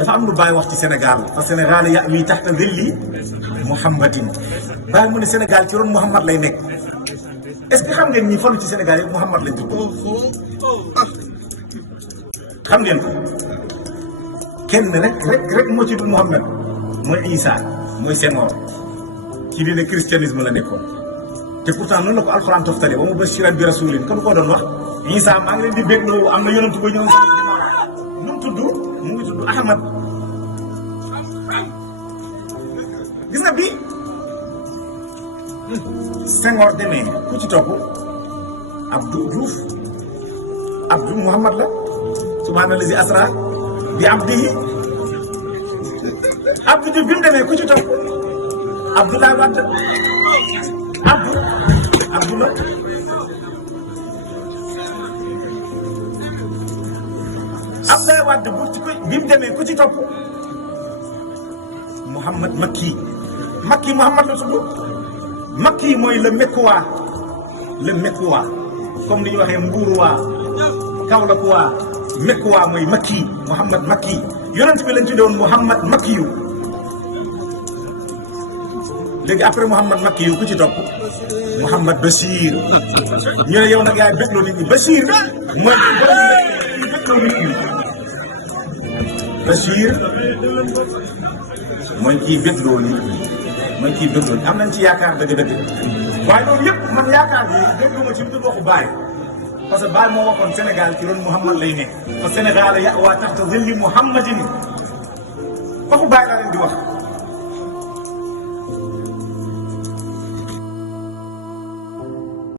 dafa am lu Baye wax ci Sénégal fa Sénégal ya wi taxta zilli Muhammadin Baye mu ne Sénégal ci ron Muhammad lay nekk est-ce que xam ngeen ñi falu ci Sénégal yëpp Muhammad lañ tudd xam ngeen ko kenn rek moo ci du Muhammad mooy Isa mooy Senghor ci diine christianisme la nekkoon te pourtant noonu la ko alxuraan toftale wa mubashiran bi rasulin kon ko doon wax Isa maa ngi leen di bégloo am na yonent ba ñëw si nu mu tudd mu ngi tudd Ahmad gis nga bi Senghor demee ku ci topp Abdou Diouf Abdou Muhammad la subhaanallazi asra bi abdihi Abdou Diouf bi mu demee ku ci topp Abdoulaye Wade Abdou la Abdoulaye Wade bi mu demee ku ci topp Mouhamad Makki Mouhamad la tudd Makki mooy le Mekkuwaa comme ni ñu waxee Mbuuruwaa Kaolackuwaa Mekkuwaa mooy Makki Mouhamad Makki yonent bi lañ ci doon Mouhamad Makki yu léegi après Mouhamad Makki yu ku ci topp Mouhamad Bachir ñu ne yow nag yaay bégloo nit ñi Bachir mooy bégloo nit ñi Bachir mooy kii bégloo nit ñi mooy kii bégloo am nañ ci yaakaar dëgg-dëgg waaye loolu yëpp man yaakaar bi dégguma ci lu dul waxu Baye parce que Baye moo waxoon Sénégal ci ron Mouhamad lay nekk parce que Sénégal ya waa taxta zilli Muhammadin waxu Baye laa leen di wax